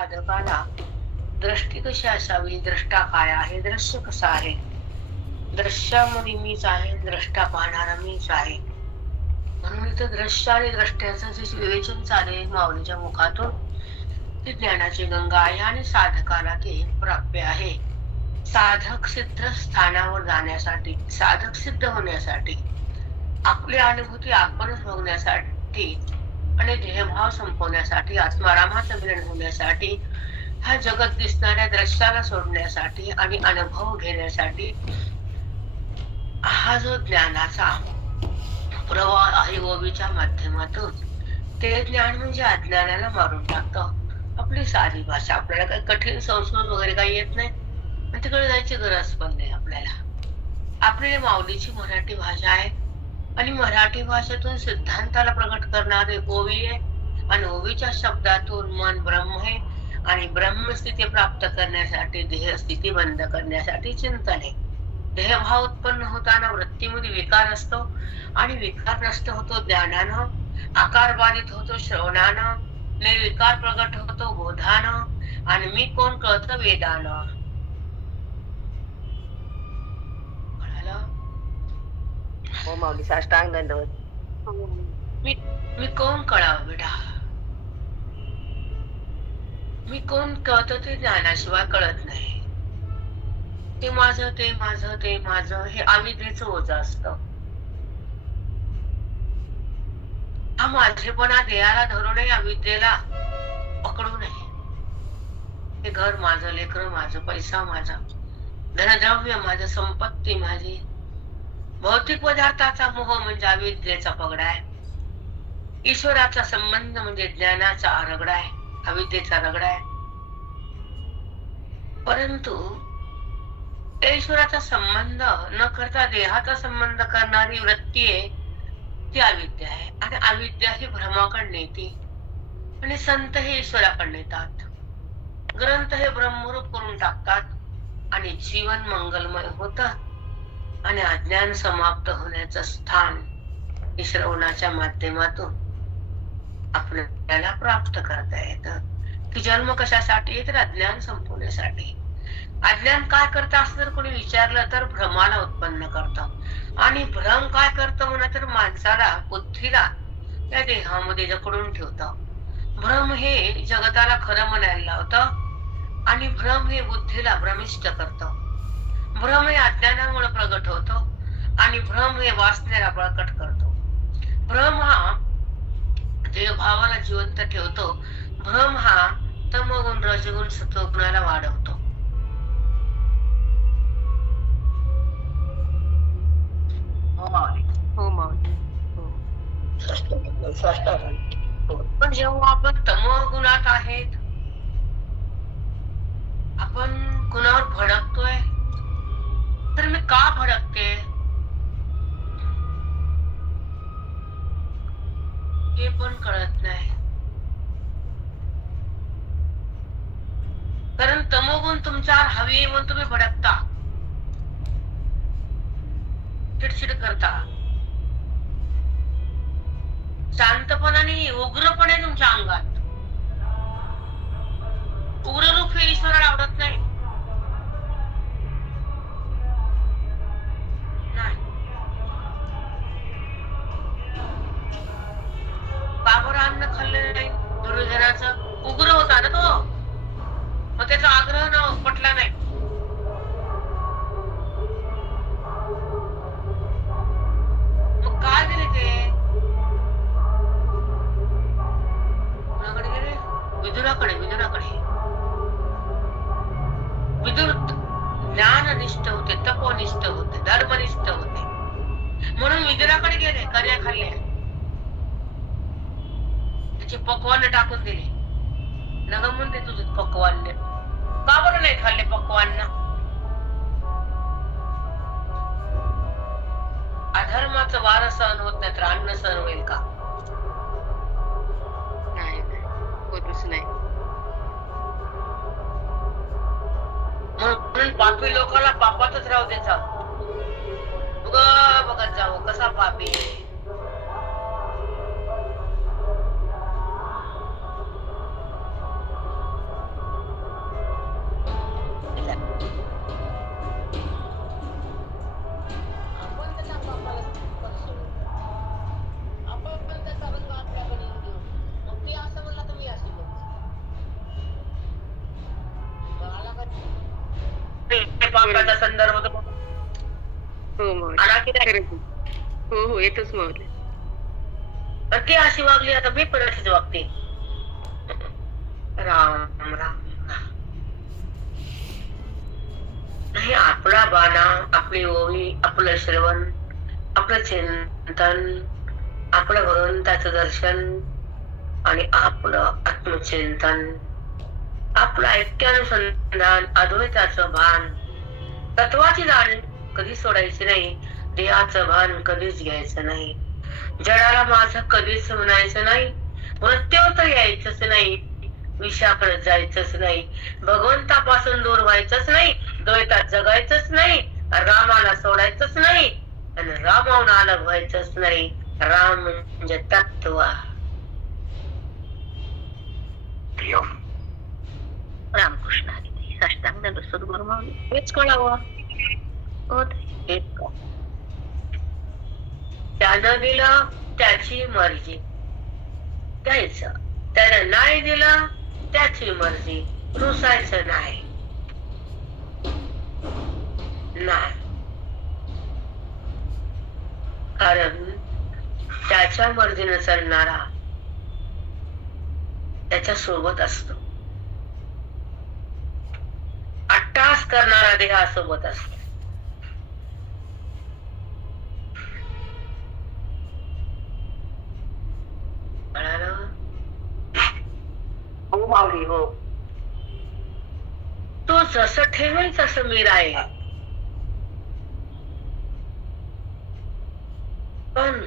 साधकाला दृष्टी कशी असावी, द्रष्टा काय आहे, दृश्य कसं आहे, दृश्यामध्ये मीच आहे, द्रष्टा पाहणारा मीच आहे. म्हणून इथं दृश्य आणि द्रष्ट्याचं जे विवेचन चालेल माऊलीच्या मुखातून, ती ज्ञानाची गंगा आहे आणि साधकाला ते प्राप्य आहे. साधक सिद्ध स्थानावर जाण्यासाठी, साधक सिद्ध होण्यासाठी, आपली अनुभूती आपणच बघण्यासाठी आणि देहभाव संपवण्यासाठी, आत्मारामाचा मिलन होण्यासाठी, हा जगत दिसणाऱ्या दृश्याला सोडण्यासाठी आणि अनुभव घेण्यासाठी हा जो ज्ञानाचा प्रवाह आहे ओवीच्या माध्यमातून, ते ज्ञान म्हणजे अज्ञानाला मारून टाकतं. आपली साधी भाषा, आपल्याला काही कठीण संस्कृत वगैरे काही येत नाही, पण तिकडे जायची गरज पण नाही आपल्याला. आपली माऊलीची मराठी भाषा आहे आणि मराठी भाषेतून सिद्धांताला प्रकट करणारे ओवी आहे आणि ओवीच्या शब्दातून मन ब्रह्म आहे आणि ब्रह्मस्थिती प्राप्त करण्यासाठी देह स्थिती बंद करण्यासाठी चिंतन आहे. देहभाव उत्पन्न होताना वृत्तीमध्ये विकार असतो आणि विकार नष्ट होतो ज्ञानानं, आकार बाधित होतो श्रवणानं, निर्विकार प्रगट होतो बोधानं आणि मी कोण कळतं वेदानं. कळालं? हो माऊली, साष्टांग दंडवत. मी मी कोण कळावं बेटा? मी कोण कळतं ते ज्ञानाशिवाय कळत नाही. ते माझं, ते माझं, ते माझं, हे अविद्येचं ओझं असतं. हा माझेपणा देहाला धरू नये, अविद्येला पकडू नये. हे घर माझं, लेकरं माझं, पैसा माझा, धनद्रव्य माझं, संपत्ती माझी. भौतिक पदार्थाचा मोह म्हणजे अविद्येचा पगडा आहे. ईश्वराचा संबंध म्हणजे ज्ञानाचा रगडा आहे, अविद्येचा रगडा आहे. परंतु ईश्वराचा संबंध न करता देहाचा संबंध करणारी वृत्ती आहे, ती अविद्या आहे. आणि अविद्या ही भ्रमाकडे नेते आणि संत हे ईश्वराकडे नेतात. ग्रंथ हे ब्रह्मरूप करून टाकतात आणि जीवन मंगलमय होत आणि अज्ञान समाप्त होण्याचं स्थान श्रवणाच्या माध्यमातून आपल्याला प्राप्त करता येतं. की जन्म कशासाठी? तर अज्ञान संपवण्यासाठी. अज्ञान काय करत असं जर कोणी विचारलं तर भ्रमाला उत्पन्न करतं. आणि भ्रम काय करतं म्हणा तर माणसाला, बुद्धीला या देहामध्ये जकडून ठेवतं. भ्रम हे जगताला खरं म्हणायला लावतं आणि भ्रम हे बुद्धीला भ्रमिष्ट करतं. भ्रम हे अज्ञानामुळे प्रगट होतो आणि भ्रम हे वासनेला बळकट करतो. भ्रम हा देहभावाला जिवंत ठेवतो. भ्रम हा तमोगुण, रजोगुण, सत्वगुणाला वाढवतो. हो माऊली, हो माऊली. पण जेव्हा आपण तमोगुणात आहेत, आपण कुणावर भडकतोय, तर मी का भडकते हे पण कळत नाही. कारण तमोगुण तुमच्यावर हवी म्हणून तुम्ही भडकता, चिडचिड करता. शांतपणाने, उग्रपणे तुमच्या अंगात, उग्र रूप हे ईश्वराला आवडत नाही. का बरं अन्न खाल्लं नाही? दुर्योधनाचं उग्र होता ना तो, मग त्याचा आग्रह न पटला नाही. मग काय दिले ते? कुणाकडे गेले? विदुराकडे. विदुर ज्ञाननिष्ठ होते, तपोनिष्ठ होते, धर्मनिष्ठ होते, म्हणून विदुराकडे गेले. कर्या खाल्ल्या, त्याचे पक्वान्न टाकून दिले. नग म्हणते तुझं पक्वान्न का बरं नाही खाल्ले? पक्वान्न अधर्माचं वार सहन होत नाही तर अन्न सहन होईल का? नाही, होतच नाही. म्हणून पापी लोकांना पापातच राहू द्यायचा, बघत जावं कसा पापी. पापाचा संदर्भ तर हो माऊली आला की नाही? खरंच. हो हो येतोच माऊली. तर ती अशी वागली, आता मी पण अशीच वागते. राम राम राम. नाही, आपला बाणा, आपली ओवी, आपलं श्रवण, आपलं चिंतन, आपलं भगवंताचं दर्शन आणि आपलं आत्मचिंतन, आपलं ऐक्यानुसंधान, अद्वैताचं भान, तत्वाची जाण कधी सोडायची नाही, देहाचं भान कधीच घ्यायचं नाही, जडाला माझं कधीच म्हणायचं नाही, मृत्यूवर तर यायचंच नाही, विषाकडे जायचंच नाही, भगवंतापासून दूर व्हायचंच नाही, द्वैतात जगायचंच नाही, रामाला सोडायचंच नाही आणि रामाहून अलग व्हायचंच नाही. राम म्हणजे तत्व. रामकृष्ण हरी. साष्टांग दंड सद्गुरू माऊली. हेच कळावं. हो ताई. हेच कळावं. त्यानं दिलं त्याची मर्जी, द्यायचं. त्यानं नाही दिलं त्याची मर्जी, रुसायचं नाही. नाही, कारण त्याच्या मर्जीने चालणारा त्याच्या सोबत असतो, अट्टास करणारा देहासोबत असतो. कळालं? हो माऊली हो. तो जसं ठेवेल तसं मी राहील, पण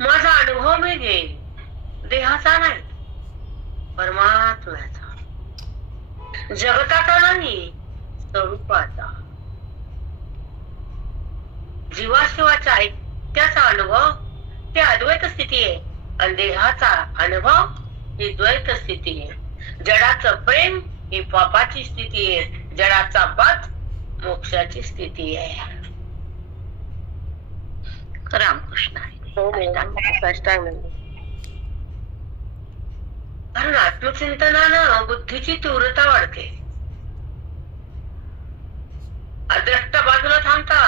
माझा अनुभव मी घेईन, देहाचा नाही, परमात्म्याचा, जगताचा नाही, स्वरूपाचा. जीवाशिवाच्या ऐक्याचा अनुभव ते अद्वैत स्थिती आहे आणि देहाचा अनुभव ही द्वैत स्थिती आहे. जडाचं प्रेम ही पापाची स्थिती आहे, जडाचा बध मोक्षाची स्थिती आहे. रामकृष्ण हरी. साष्टांग दंड. कारण आत्मचिंतनानं बुद्धीची तीव्रता वाढते, अद्रष्ट बाजूला थांबता,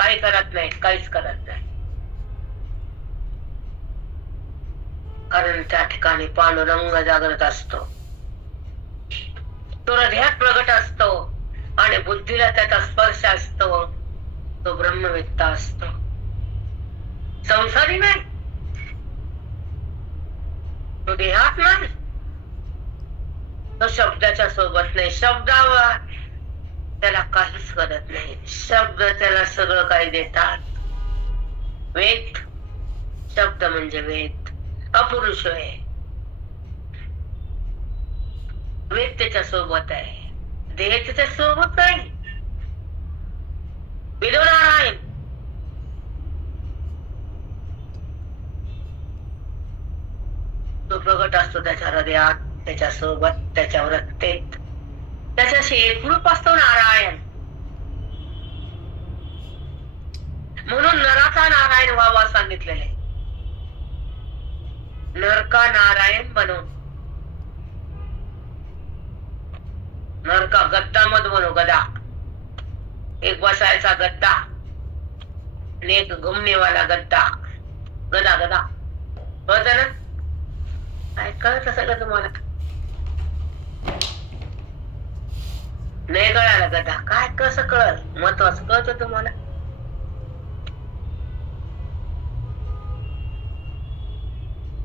काही करत नाही, काहीच करत नाही, कारण त्या ठिकाणी पांडुरंग जागृत असतो, तो हृदयात प्रगट असतो आणि बुद्धीला त्याचा स्पर्श असतो, तो ब्रह्मवेत्ता असतो, संसारी नाही, तो देहात नाही, तो शब्दाच्या सोबत नाही, शब्दावर त्याला काहीच करत नाही, शब्द त्याला सगळं काही देतात. वेद, शब्द म्हणजे वेद, अपुरुष आहे, वेद त्याच्या सोबत आहे, देह त्याच्या सोबत नाही. विदो नारायण तो प्रगट असतो त्याच्या हृदयात, त्याच्या सोबत, त्याच्या वृत्तेत, त्याच्याशी एकरूप असतो नारायण. म्हणून नराचा नारायण व्हावा सांगितलेले, नर का नारायण बनो, नर का गद्दा मत बनो, गदा. एक बसायचा गद्दा आणि एक घुमने वाला गद्दा, गदा गदा. कळत ना? काय कळत सगळं तुम्हाला? नाही कळाला गदा काय, कसं कळल, महत्वाचं कळत तुम्हाला?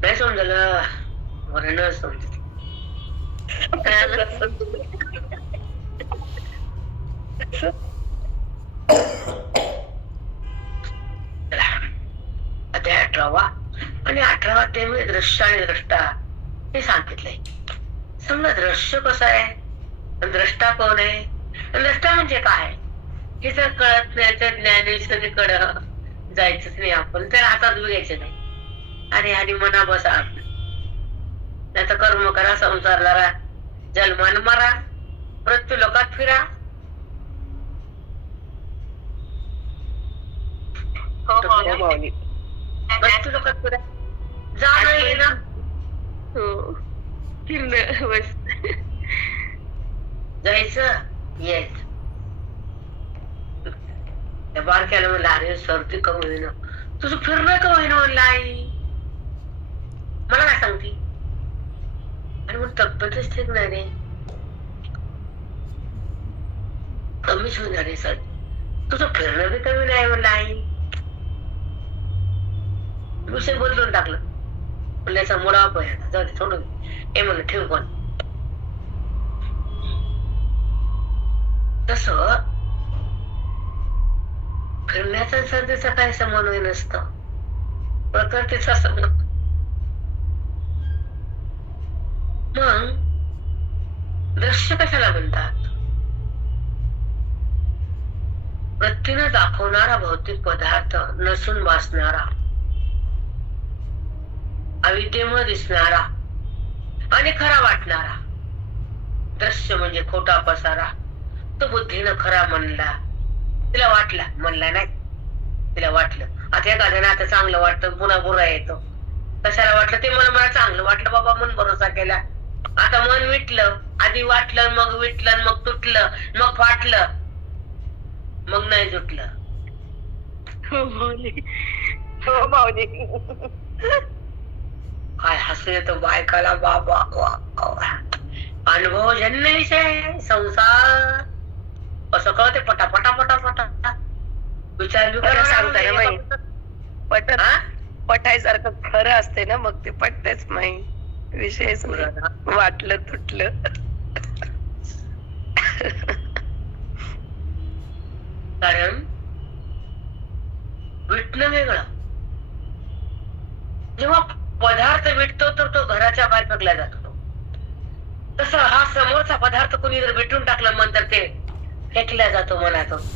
नाही समजलं, बरं न समजत. अध्याय 18 आणि 18 अध्याय मध्ये दृश्य आणि द्रष्टा हे सांगितलंय. समजा दृश्य कसं आहे, द्रष्टा कोण आहे, द्रष्टा म्हणजे काय हे जर कळत नाही तर ज्ञानेश्वरीकडे जायचंच नाही, आपण तर हातात घ्यायचं नाही. अरे हरी मना बसा, नाही तर कर्म करा, संसारला राहा, जन्मान मारा, मृत्यू लोकात फिरा. मृत्यू लोकात फिरा, जाणं येणं हो फिरणं बस. जायचं येस. त्या बारक्याला म्हणलं, अरे सर्दी कमी होईना, तुझं फिरणं कमी होईना म्हणलं. आई मला काय सांगती? आणि मग तब्येतच ठीक नाही रे, कमीच होणार रे सर, तुझं फिरणं बी कमी नाही म्हणलं. आई विषय बदलून टाकलं, म्हणलं याचा मुडा पण जाऊ दे सोडून. हे म्हणलं ठेव पण. तस फिरण्याचा सर्दीचा काही समन्वय नसतं, प्रकृतीचा समन्वय. मग दृश्य कशाला म्हणतात? वृत्तीनं दाखवणारा भौतिक पदार्थ नसून वाचणारा, अविद्येमुळे दिसणारा आणि खरा वाटणारा. दृश्य म्हणजे खोटा पसारा. तो बुद्धीनं खरा म्हणला, तिला वाटला, म्हणला नाही, तिला वाटलं. आता एखाद्याला आता चांगलं वाटतं, पुन्हा बुरा येतो. कशाला वाटलं ते? मला चांगलं वाटलं बाबा, मन भरोसा केला. आता मन विटलं, आधी वाटलं, मग विटलं, मग तुटलं, मग फाटलं, मग नाही जुटलं. काय हसू येतं बायकाला बाबा. अनुभवजन्य विषय संसार असं कळते पटापटा पटापटा. विचार पटायसारखं खरं असते ना, मग ते पटतेच नाही. विषयच नाही, वाटलं तुटलं. कारण विटणं वेगळं. जेव्हा पदार्थ विटतो तर तो घराच्या बाहेर फेकला जातो. तसं हा समोरचा पदार्थ कोणी जर विटून टाकला मन, तर ते फेकला जातो मनातून.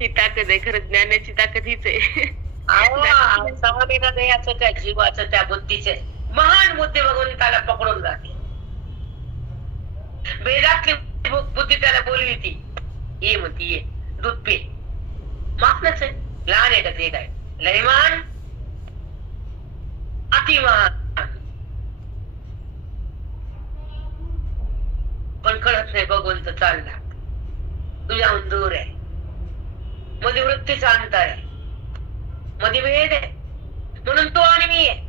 ही ताकद आहे खरंच, ज्ञानाची ताकद हीच आहे. समाधीनं देहाचं त्या जीवाचं त्या बुद्धीचे महान बुद्धी भगवंताला पकडून जाते. वेदातली बुद्धी त्याला बोलली ती ये म्हणती ये दूध पे. मापलंच आहे, लहान आहे का ते काय लयमान अतिमान, पण कळत नाही भगवंत चालला तुझ्याहून दूर आहे. मध्ये वृत्तीचा अंतर आहे, मध्ये भेद आहे, म्हणून तो आणि मी आहे.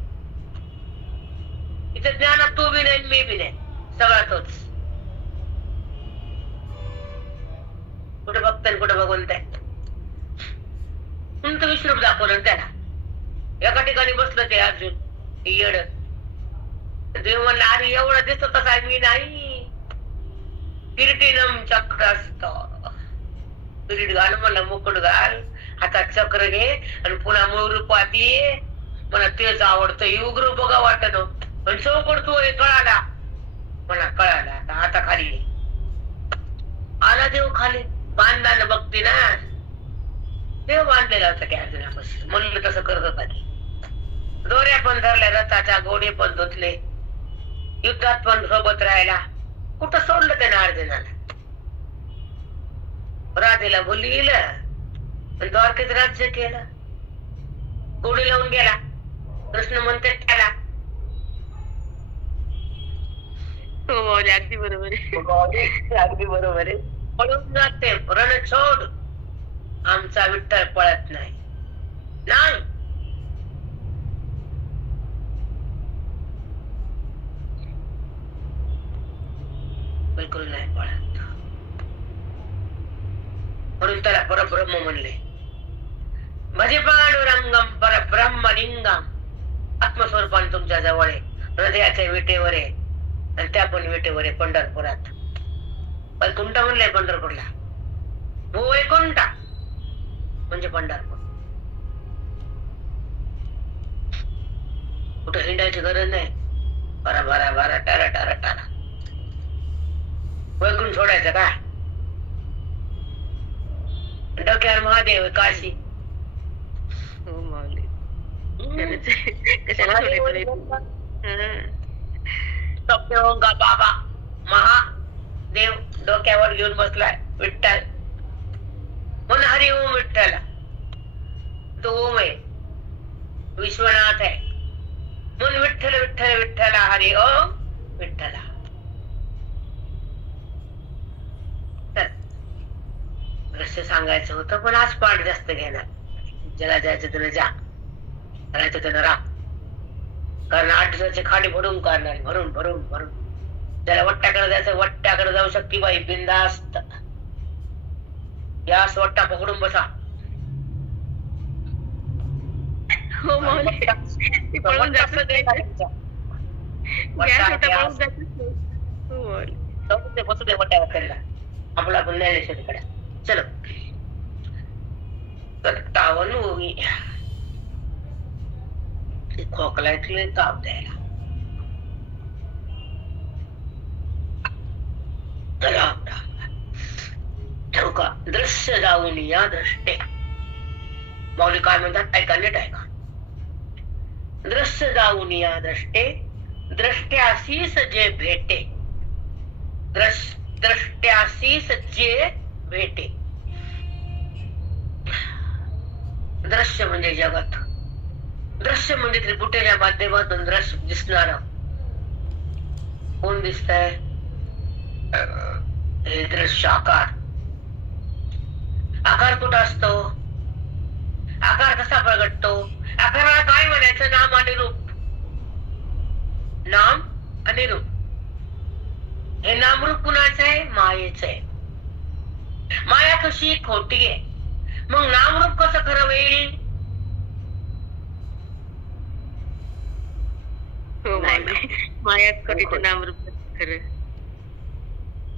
इथे ज्ञानात तू बी नाही मी बी नाही, सगळा तोच. कुठे भक्त आणि कुठे भगवंत आहे. म्हणून तो विश्रूप दाखवलं त्याला. एका ठिकाणी बसलं ते अर्जुन येड. देव म्हणला अरे एवढं दिसत आहे मी नाही. किरीटिनम चक्रस्त, किरीट घाल मला, मुकुट घाल, हातात चक्र घे आणि पुन्हा मूळ रूपात ये. मला तेच आवडतं. उग्र बघा वाटत पण चौकड तू कळाला मला, कळाला. आता खाली ये. आला देव खाली, बांधानं बघते ना. देव बांधलेला होता त्या अर्जुनापासून. म्हणलं तसं करत होता की दोऱ्या पण धरल्या, रथाच्या घोडे पण धुतले, युद्धात पण सोबत राहायला. कुठं सोडलं त्याने अर्जुनाला. राधेला बोललं, द्वारकेत राज्य केलं, गोडी लावून गेला. कृष्ण म्हणते त्याला हो अगदी बरोबर आहे. अगदी बरोबर आहे. पळून जाते रण सोड, आमचा विठ्ठल पळत नाही. नाही बिलकुल नाही पळत. म्हणून त्याला परब्रह्म म्हणले. भजे पांडुरंगम परब्रह्मलिंगम. आत्मस्वरूपाने तुमच्या जवळ आहे, हृदयाच्या विटेवर आहे, आणि त्या पण विटेवर आहे पंढरपुरात. वैकुंठ म्हणले पंढरपूरला. वैकुंठ म्हणजे पंढरपूर. कुठं हिंडायची गरज नाही. भरा भरा भरा टारा टारा टारा. वैकुंठ सोडायचं का? डोक्यावर महादेव काशी. हो माऊली, कशाला बाबा महादेव डोक्यावर घेऊन बसलाय विठ्ठल. म्हणून हरी ओम विठ्ठला. तो ओम आहे, विश्वनाथ आहे. म्हणून विठ्ठल विठ्ठल विठ्ठला हरी ओम विठ्ठला. रहस्य सांगायचं होतं पण आज पाठ जास्त घेणार. ज्याला जायचं त्याला जा, राहायचं त्याला राहा. कारण 8 दिवसाची खाडी भरून काढणार, भरून भरून भरून. ज्याला वट्ट्याकडे जायचं वट्ट्याकडे जाऊ शकते बाई बिंदास्त. गॅस वट्टा पकडून बसा. हो माऊली. ती पळून वट्टा जातच सगळे नाही. खायचा. गॅस वट्टा, होता पळून गॅस. जातच नाही. हो माऊली. बसू दे वट्ट्यावर त्यांना. आपला पण ज्ञानेश्वरीकडे. चलो. तर होगी. खोकला इथले ताप द्यायला. ठेवू का? दृश्य जाऊन या दृष्टे. माऊली काय म्हणतात ऐका, नीट ऐका. दृश्य जाऊन या दृष्टे, द्रष्ट्यासीस जे भेटे. द्रष्ट्यासीस जे भेटे. दृश्य म्हणजे जगत. दृश्य म्हणजे त्रिपुटीच्या माध्यमातून दृश्य दिसणार. कोण दिसतंय? हे दृश्य आकार. आकार कुठं असतो? आकार कसा प्रगटतो? आकाराला काय म्हणायचं? नाम आणि रूप. नाम आणि रूप. हे नामरूप कुणाचं आहे? मायेच आहे. माया कशी खोटी आहे, मग नामरूप कसं खरं होईल? हो माऊली. मायाच खरी नामरूप खरं.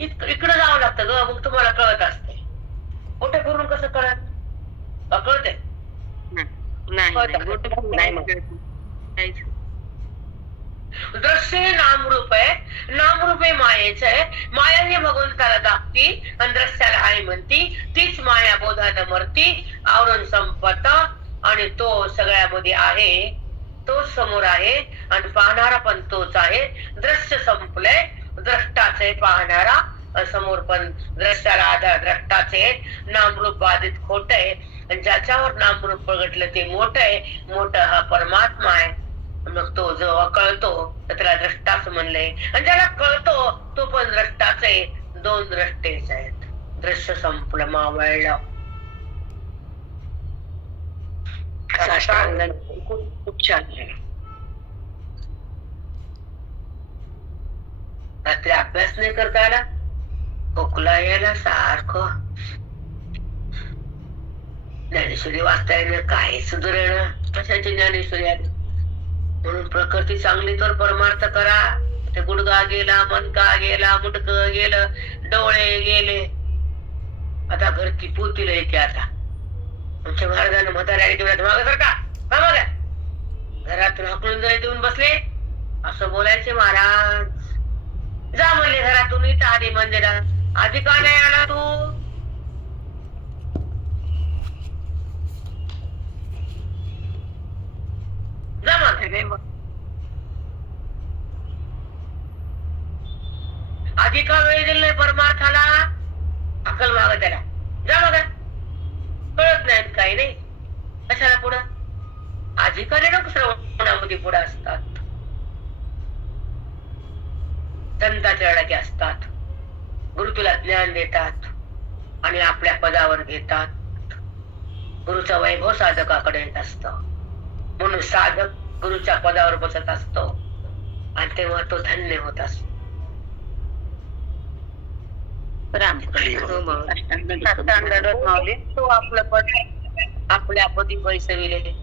इकडे जावं लागतं ग, मग तुम्हाला कळत असते. मोठे करून कसं कळत? कळते नाही. दृश्य हे नामरूप आहे, नामरूप हे मायेच आहे. माया हे भगवंताला दाखती आणि दृश्याला हाय म्हणती. तीच माया बोधात मरती, आवरण संपत, आणि तो सगळ्यामध्ये आहे. तो समोर आहे आणि पाहणारा पण तोच आहे. दृश्य संपलंय, द्रष्टाचे पाहणारा समोर पण दृश्याला आधार द्रष्टाचे. नामरूप बाधित खोट आहे, आणि ज्याच्यावर नामरूप प्रगटलं ते मोठ आहे. मोठ हा परमात्मा आहे. मग तो जो कळतो त्याला द्रष्टाच म्हणलंय, आणि ज्याला कळतो तो पण द्रष्टाच आहे. दोन द्रष्टेच आहेत. दृश्य संपलं, मावळलं. खूप छान आहे. रात्री अभ्यास नाही करता आला, खोकला यायला सारखं. ज्ञानेश्वरी वाचता येणं, काही सुधारणं. कशाची ज्ञानेश्वरी आली? म्हणून प्रकृती चांगली तर परमार्थ करा. ते गुडगा गेला, मनका गेला, मुंडक गेलं, डोळे गेले. आता घरची पोतीला येते. आता आमच्या महाराजांना म्हाताऱ्या जेवढ्यात माग सर का मागा घरातून हाकलून जरी देऊन बसले, असं बोलायचे महाराज. जा म्हणले घरातून, इथं आधी मंदिरात. आधी का नाही आला तू? जा मग. आधी का वेळ दिला नाही परमार्थाला? अक्कल माग त्याला. जा मग. कळत नाही काही नाही. कशाला पुढं? अधिकारी लोक श्रवणामध्ये पुढे असतात, संतांच्या लढके असतात. गुरु तुला ज्ञान देतात आणि आपल्या पदावर घेतात. गुरुचा वैभव साधकाकडे येत असत, म्हणून साधक गुरुच्या पदावर बसत असतो, आणि तेव्हा तो धन्य होत असतो. तो आपलं पद आपल्या पदी पैसविले देत,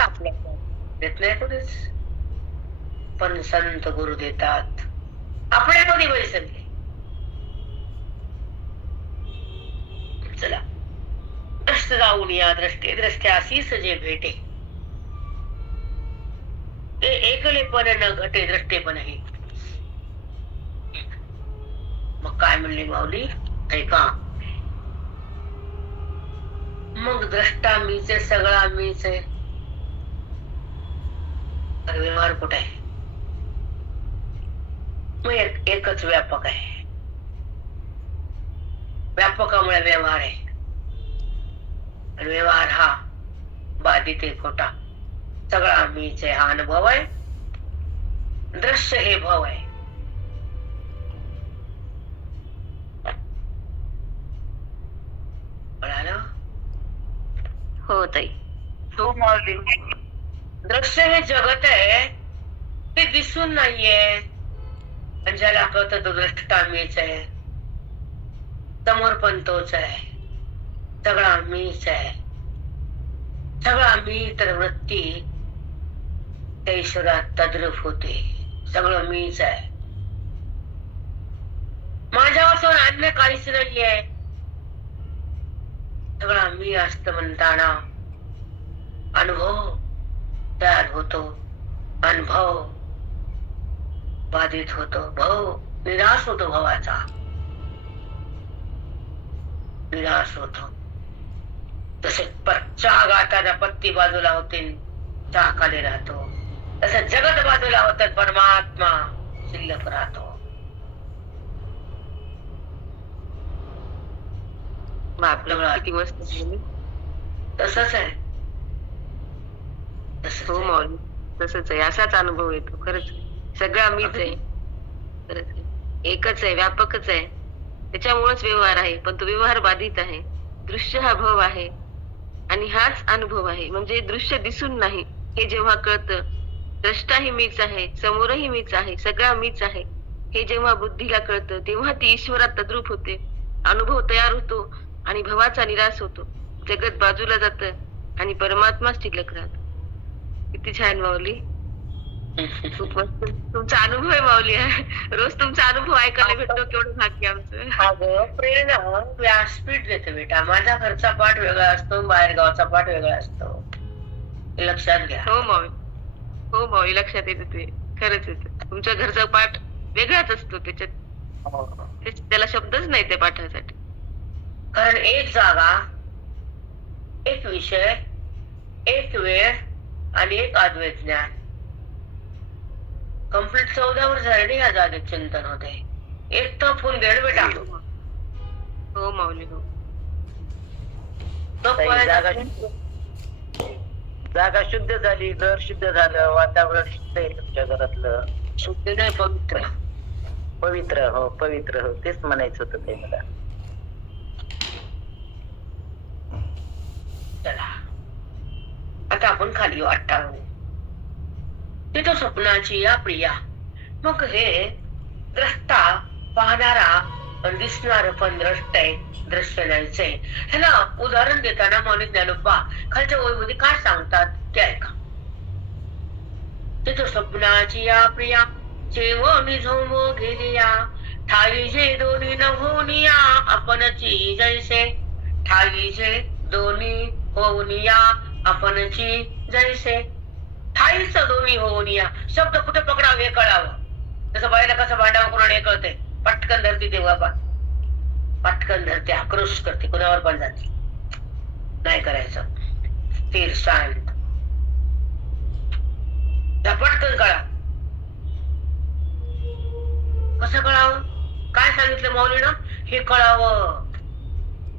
आपल्या देत नाही थोडेच, पण संत गुरु देतात. आपल्या पदी पैसविले. चला, दृष्ट जाऊन या दृष्टे, द्रष्ट्यासीस जे भेटे. ते एकलेपण न घटे, दृष्टेपण आहे. मग काय म्हणले माऊली ऐका. मग द्रष्टा मीच आहे, सगळा मीच आहे, तर व्यवहार कुठे आहे? मग एकच व्यापक आहे. व्यापकामुळे व्यवहार आहे, आणि व्यवहार हा बाधित आहे, खोटा. सगळा मीच आहे हा अनुभव आहे. दृश्य हे भाव आहे. हो ताई. तो माऊली. दृश्य हे जगत आहे, ते दिसून नाहीये, आणि ज्याला कळतं तो दृष्टा मीच आहे. समोर पण तोच आहे. सगळा मीच आहे. सगळा मी तर वृत्ती त्या ईश्वरात तद्रूप होते. सगळं मीच आहे. माझ्यापासून अन्य काहीच नाहीये. सगळा मी असत म्हणताना अनुभव तयार होतो. अनुभव बाधित होतो. भाव निराश होतो. भावाचा निराश होतो. तसे चहा गाताना पत्ती बाजूला होते, चहा खाली राहतो. तसं जगत बाजूला होत, परमात्मा शिल्लक राहतो. बापरे, किती मस्त बोलली. तसंच आहे. तसंच हो आहे. माऊली, तसंच आहे. असाच अनुभव येतो. खरंच सगळा मीच आहे. खरंच आहे. एकच आहे, व्यापकच आहे. त्याच्यामुळेच व्यवहार आहे, पण तो व्यवहार बाधित आहे. दृश्य हा भाव आहे आणि हाच अनुभव आहे. म्हणजे दृश्य दिसून नाही हे जेव्हा कळतं, द्रष्टाही मीच आहे, समोरही मीच आहे, सगळा मीच आहे, हे जेव्हा बुद्धीला कळतं, तेव्हा ती ईश्वरात तद्रूप होते. अनुभव तयार होतो आणि भवाचा निराश होतो. जगत बाजूला जातं आणि परमात्माच शिल्लक राहतो. किती छान माऊली, खूप मस्त तुमचा अनुभव आहे माऊली. रोज तुमचा अनुभव ऐकायला भेटतो, केवढं भाग्य आमचं. अगं प्रेरणा व्यासपीठ देते बेटा. माझा घरचा पाठ वेगळा असतो, बाहेर गावचा पाठ वेगळा असतो. हे लक्षात घ्या. हो माऊली, हो माऊली, लक्षात येतं ते. खरंच येतं. तुमच्या घरचा पाठ वेगळाच असतो. त्याच्यात त्याला शब्दच नाही त्या पाठासाठी. कारण एक जागा, एक विषय, एक वेळ आणि एक अद्वैत ज्ञान. कंप्लीट 14 वर्ष झाले या जागेत चिंतन होते. एक तर फोन देण बेटा. हो माऊली, हो. तो जागा शुद्ध झाली, घर शुद्ध झालं, वातावरण शुद्ध आहे तुमच्या घरातलं. शुद्ध नाही, पवित्र. पवित्र, हो पवित्र, हो तेच म्हणायचं होतं ते मला. चला आता आपण खाली वाटावं. तिथं स्वप्नाची या प्रिया. मग हे द्रष्टा पाहणारा पण दिसणार पण द्रष्ट आहे, दृश्य नाहीचे. ह्याला उदाहरण देताना मौलिक ज्ञानोबा खालच्या ओळीमध्ये काय सांगतात ते ऐका. तिथं स्वप्नाची या प्रिया जेवणी झोमो घेलिया ठाई जे दोन्ही न होनिया आपणची जैसे. ठाई जे दोन्ही होनिया आपणची जैसे. ठाईच दोन्ही होऊन या. शब्द कुठे पकडावं हे कळावं. जसं बाईला कसं भांडावं कोणाला हे कळते. पटकन धरती तेव्हा पण पटकन धरते, आक्रोश करते, कुणावर पण जाते. नाही करायचं. स्थिर शांत. पटकन कळा. कसं कळावं? काय सांगितलं माऊलीनं? हे कळावं.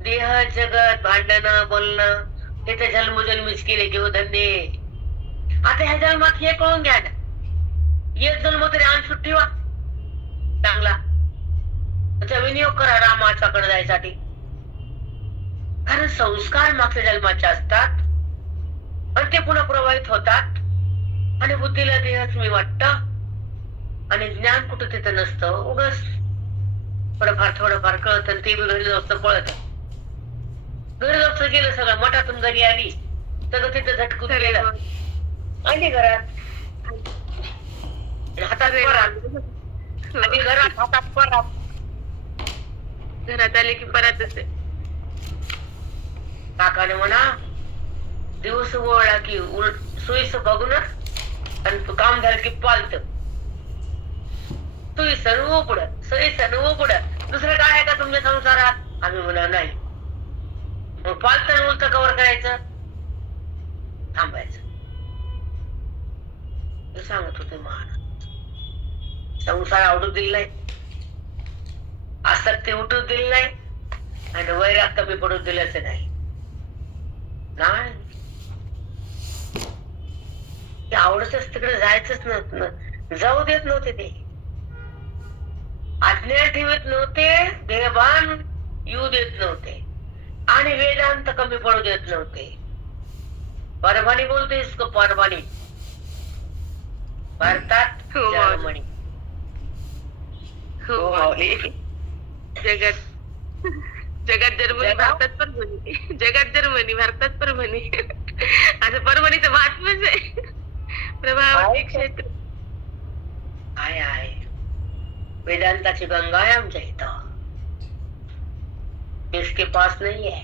देह जगत भांडणं बोलणं हे तर जन्मोजन्मीच केले किंवा धंदे. आता ह्या जन्मात हे कळून घ्या ना. एक जन्म तरी अंशुट ठेवा चांगला. त्याचा विनियोग करा रामाच्याकडे जायसाठी. कारण संस्कार मागच्या जन्माचे असतात आणि ते पुन्हा प्रवाहित होतात आणि बुद्धीला देहच मी वाटत आणि ज्ञान कुठं तिथं नसतं. उगाच थोडंफार कळत आणि ते बी घरी जास्त पळत. घरी जास्त गेलं, सगळं मठातून घरी आली सगळं तिथं झटकून गेलं आणि घरात हातात परात आणि घरात हातात परात. घरात आले की परतच आहे. काकाने म्हणा दिवस ओळला की सुईस बघूनच आणि तू काम झालं की पालत. सुई सर्व पुढं, सुई सर्व पुढं. दुसरं काय आहे का तुमच्या संसारात? आम्ही म्हणा नाही. मग पालत उलट कवर करायचं, थांबायचं. सांगत होते महाराज. संसार आवडू दिल नाही, आसक्ती उठू दिली नाही आणि वैराग कमी पडू दिल्याच नाही. ते आवडतच तिकडे जायचंच नव्हतं, जाऊ देत नव्हते. ते आज्ञा ठेवत नव्हते, देहभान येऊ देत नव्हते आणि वेदांत कमी पडू देत नव्हते. परभणी बोलते इसको, परभणी भारतात जर्मनी. हो माऊली, जगात जगात जर्मनी, भारतात परभणी. जगात जर्मनी, भारतात परभणी. असं परभणीचं महात्मच आहे. प्रभावती क्षेत्र आहे. वेदांताची गंगा आहे आमच्या इथं, इसके पास नाही आहे.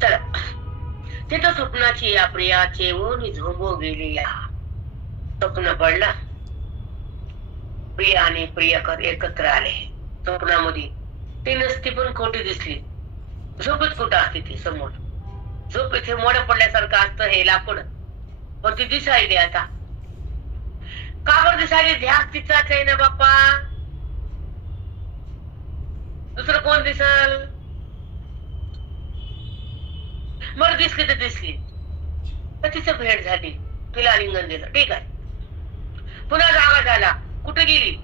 चला, तिथं स्वप्नाची या प्रियाचे ओनी झोंबो गेली. या स्वप्न पडला, प्रिया आणि प्रियकर एकत्र आले. स्वप्नामध्ये ती नसती पण खोटी दिसली. झोपेत कुठं असते ती समोर? झोप इथे मोड पडल्यासारखं असतं हे लाकूड, पण ती दिसायली आता. का बरं दिसायली? ध्यास तिचाच आहे ना बाप्पा, दुसरं कोण दिसल? मर दिसली तर दिसली, तर तिचं भेट झाली, तिला आलिंगन दिलं, ठीक आहे. पुन्हा जागा झाला, कुठे गेली?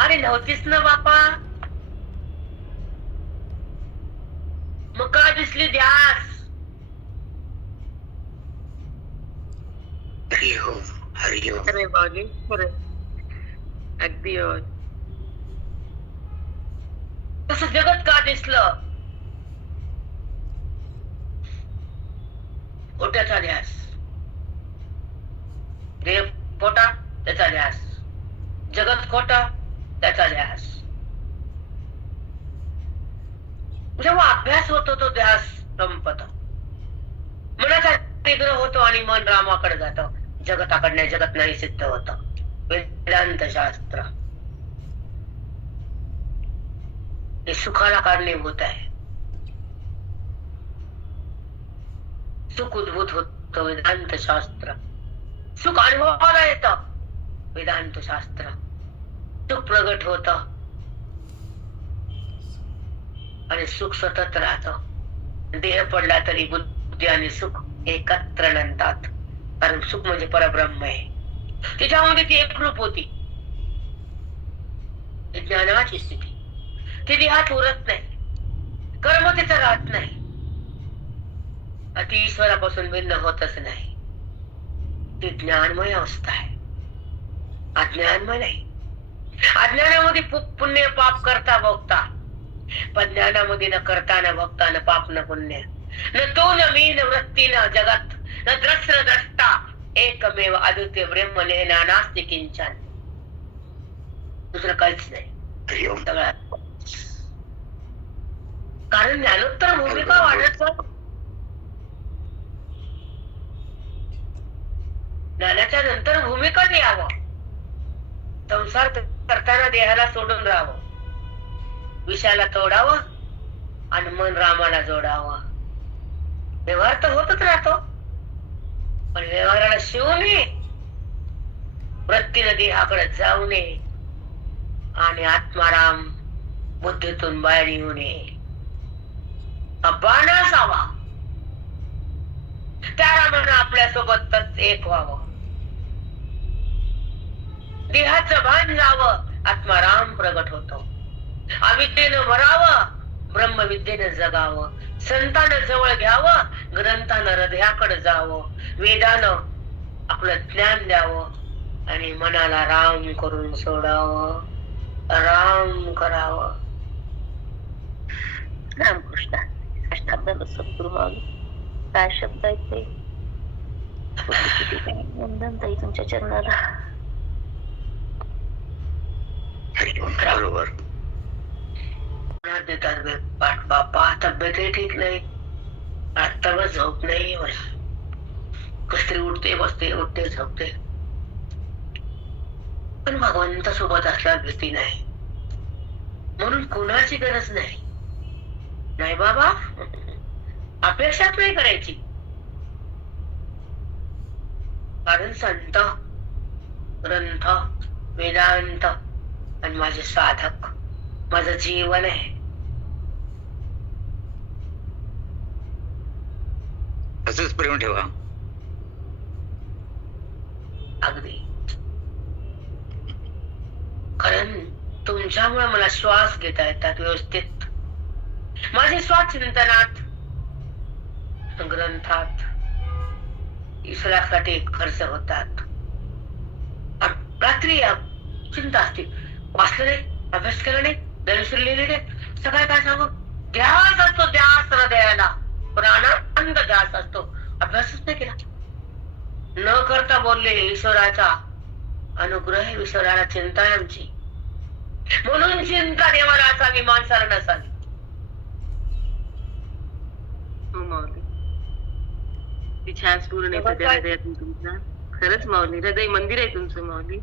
अरे नव्हतीच ना बापा, मग का दिसली ध्यास? हरिओम हरिओम. अरे बागे खरं अगदी होय. तसं जगत का दिसलं? खोट्याचा ध्यास, देव खोटा त्याचा ध्यास, जगत खोटा त्याचा ध्यास. जेव्हा अभ्यास होतो तो ध्यास संपत, मनाचा निग्रह होतो आणि मन रामाकडे जात. जगताकडे जगत नाही सिद्ध होत. वेदांत शास्त्र हे सुखाला कारणीभूत आहे. सुख उद्भूत होत वेदांत शास्त्र, सुख अनुभवाला येत वेदांत शास्त्र, सुख प्रगट होत आणि सुख सतत राहत. देह पडला तरी बुद्धी आणि सुख एकत्र नंतात, कारण सुख म्हणजे परब्रह्म आहे. त्याच्यामध्ये ती एकरूप होती. ज्ञानाची स्थिती, ती देहात उरत नाही, कर्म तिचं राहत नाही, ती ईश्वरापासून भिन्न होतच नाही. ती ज्ञानमय अवस्था आहे, अज्ञानमय नाही. अज्ञानामध्ये पुण्य पाप करता भोगता, पण ज्ञानामध्ये न करता न भोगता न पाप न पुण्य, न तो न मी न वृत्ती न जगत न द्रष्ट द्रष्टा, एकमेव अद्वितीय ब्रह्म नास्ति किंचन. दुसरं काहीच नाही सगळं. कारण ज्ञानोत्तर भूमिका वाढत, ज्ञानाच्या नंतर भूमिका द्यावं. संसार करताना देहाला सोडून राहावं, विषयाला तोडावं आणि मन रामाला जोडावं. व्यवहार तर होतच राहतो, पण व्यवहाराला शिवू नये, वृत्तीने देहाकडे जाऊ नये आणि आत्माराम बुद्धीतून बाहेर येऊ नये. बाण असावा, त्या रामानं आपल्या सोबतच एक व्हावं. देहाचं भान जावं, आत्माराम प्रगट होतो. अविद्येनं मरावं, ब्रह्मविद्येनं जगावं. संतानं जवळ घ्यावं, ग्रंथानं हृदयाकडे जावं. वेदानं आपलं ज्ञान द्यावं आणि मनाला राम करून सोडावं, राम करावं. रामकृष्ण अष्टाब्दाला सद्गुरु माऊली. काय शब्द आहेत ते, किती काय वंदन ताई तुमच्या चरणाला. बरोबर देतात पाठ. बापा तब्येतही ठीक नाही, आता बस झोप नाही मला, कसतरी उठते बसते उठते झोपते, पण भगवंत सोबत असल्यावर भीती नाही, म्हणून कुणाची गरज नाही. नाही बाबा, अपेक्षाच नाही करायची, कारण संत ग्रंथ वेदांत आणि माझे साधक माझं जीवन आहे. असंच प्रेम ठेवा. अगदी, कारण तुमच्यामुळे मला श्वास घेता येतात व्यवस्थित. माझे श्वास चिंतनात, ग्रंथात, ईश्वरासाठी खर्च होतात. रात्री चिंता असते, वाचलं नाही, अभ्यास केला नाही, दरविषयी लिहिले नाही, सकाळी काय सांगू, ध्यास असतो, ध्यास हृदयाला, पण आनंद ध्यास असतो. अभ्यासच नाही केला, न करता बोलले ईश्वराचा अनुग्रह आहे, ईश्वराला चिंता आहे आमची, म्हणून चिंता देवाला असावी, माणसाला नसावी. हो माऊली, ती छान स्फुरण येते त्या हृदयातून तुमच्या. खरंच माऊली, हृदय मंदिर आहे तुमचं माऊली.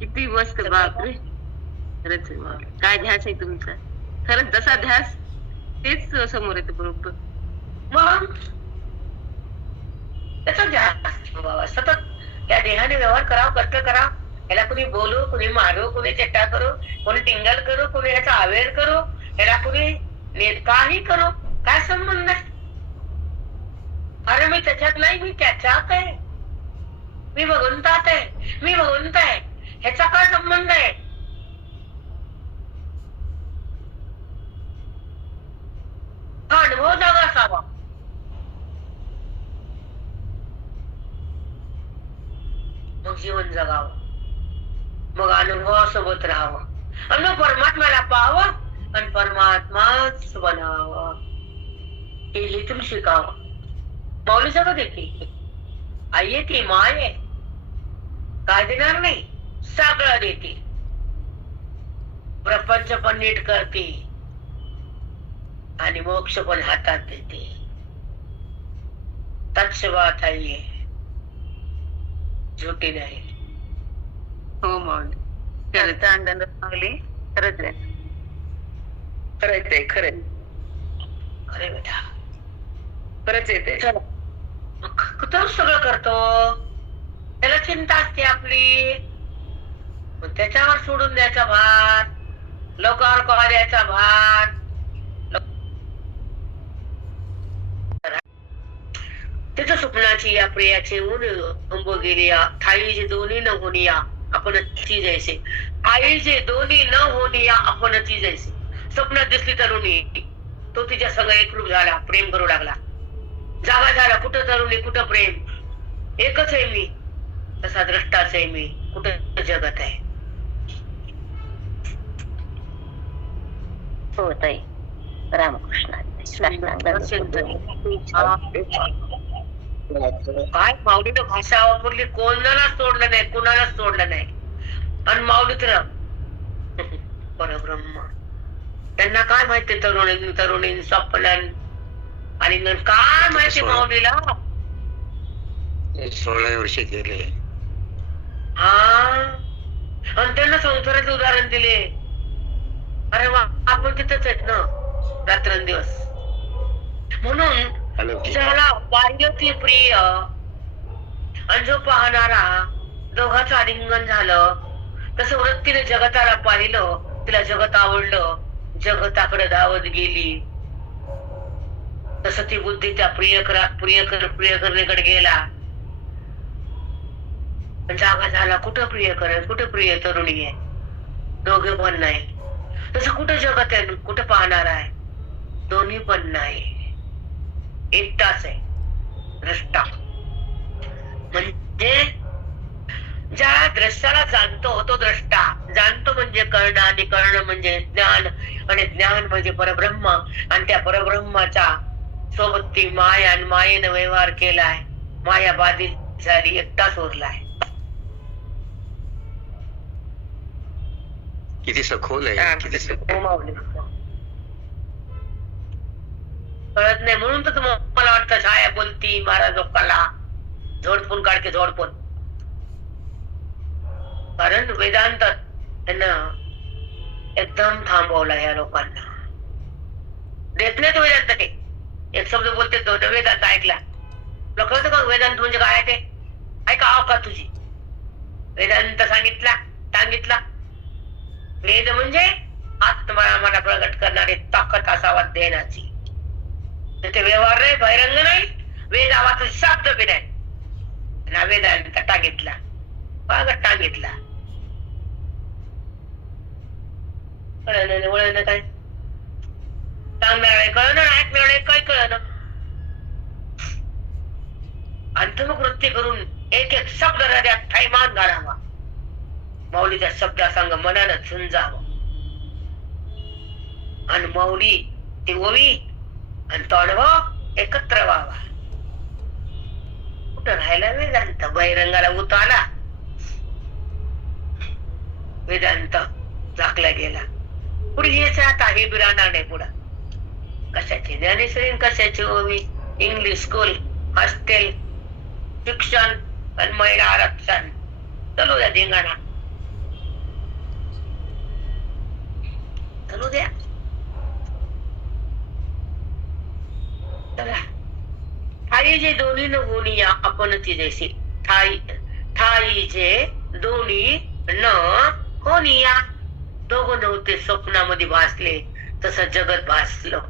किती मस्त, बापरे. खरंच आहे माऊली, काय ध्यास आहे तुमचा. खरंच जसा ध्यास तेच समोर येतं बरोबर. मग त्याचा ध्यास असतो बाबा. सतत या देहाने व्यवहार करावं, कष्ट करावं. याला कुणी बोलू, कुणी मारू, कुणी चेष्टा करू, कोणी टिंगल करू, कुणी याचा आवेर करू, याला कुणी काही करू, काय संबंध आहे? अरे मी त्याच्यात नाही, मी त्याच्यात आहे, मी भगवंतात आहे, मी भगवंत आहे, ह्याचा काय संबंध आहे? हा अनुभव जागा असावा. मग जीवन जगावं, मग अनुभवासोबत राहावं, आणि मग परमात्म्याला पाहावं आणि परमात्माच बनावं. हे इथून शिकावं. माऊली सगळं देते, आई आहे ती, माय आहे, काय देणार नाही, सगळं देते. प्रपंच पण नीट करते आणि मोक्ष पण हातात देते. तत्स बात आहे, झुटी नाही. हो माऊली, खरंच अंगानं माऊली, खरंच आहे, खरंच आहे, खरंच अरे बेटा, खरंच येते. चला तो सगळं करतो, त्याला चिंता असते आपली, मग त्याच्यावर सोडून द्यायचा भार, लोकांवर कवा द्यायचा भार. तिथं स्वप्नाची या प्रियाचे ऊन अंब गेलिया, ठाईचे दोन्ही न होनिया आपण ती जैसे, आईचे दोन्ही न होनिया आपण ती जैसे. स्वप्नात दिसली तरुणी, तो तिच्या संग एकरूप झाला, प्रेम करू लागला. जागा झाला, कुठं तरुणी, कुठं प्रेम, एकच आहे मी, तसा द्रष्टाच आहे मी, कुठं जगत आहे. हो ताई, रामकृष्ण. काय माऊलीनं भाषा वापरली, कोणाला सोडलं नाही, कुणालाच सोडलं नाही. आणि माऊली तर परब्रह्म, त्यांना काय माहिती तरुणी स्वप्न आणि काय माहिती माऊलीला. 16 वर्षे गेले. हा, आणि त्यांना संसाराचे उदाहरण दिले. अरे वा, आपण तिथेच आहेत ना रात्रंदिवस. म्हणून ज्याला पाहिलं ती प्रिय आणि जो पाहणारा, दोघांचं आलिंगन झालं. तसं वृत्तीने जगताला पाहिलं, तिला जगत आवडलं, जगताकडे धावत गेली. तसं ती बुद्धी त्या प्रियकरणेकडे गेला, जागा झाला. कुठं प्रियकरण, कुठं प्रिय तरुणी आहे, दोघे पण नाही. तसं कुठं जगत आहे, कुठं पाहणार आहे, दोन्ही पण नाही, एकटाच आहे द्रष्टा. म्हणजे ज्या दृश्याला जाणतो तो द्रष्टा. जाणतो म्हणजे कळणं, आणि कळणं म्हणजे ज्ञान, आणि ज्ञान म्हणजे परब्रह्म. आणि त्या परब्रह्माच्या सोबत ती माया, आणि मायेनं व्यवहार केलाय, माया बाधित झाली, एकटाच उरलाय. किती सखोल आहे, किती सखोल. कळत नाही, म्हणून तर मला वाटतं छाया बोलती महाराज लोकांना, झोडपून काढते, झोडपून. कारण वेदांतात त्यांना एकदम थांबवला या लोकांना. देत नाही तो वेदांत. ते एक शब्द बोलते तो वेदांत ऐकला, तुला कळतं का वेदांत म्हणजे काय आहे ते? ऐका का तुझी वेदांत सांगितला. वेद म्हणजे आत्मा प्रगट करणारी ताकद असावा देण्याची. ते व्यवहार नाही, बहिरंग नाही, वेद आवाज शब्द बी नाही. वेदांत टांगितला, टांगितला. कळलं वळण काय सांगणार, कळलं ऐकणार, काय कळलं. अंतर्मुख करून एक एक शब्द हृदयात थैमान घालावा. माऊलीच्या शब्दासंग मनानं झुंजावं. आणि माऊली ती ओवी आणि तो अनुभव एकत्र व्हावा. कुठं राहायला वेदांत, बहिरंगाला उत आला, वेदांत झाकला गेला. पुढे घ्यायचं आता हे बी राहणार नाही. पुढं कशाची ज्ञानेश्वरी, कशाची ओवी, इंग्लिश स्कूल, हॉस्टेल, शिक्षण आणि महिला आरक्षण चालू द्या धिंगाणा, चालू द्या. चला, ठाई जे दोन्ही न होनिया आपणची जैसी, ठाई जे दोन्ही न होनिया, दोघं नव्हते स्वप्नामध्ये भासले तसं जगत भासलं.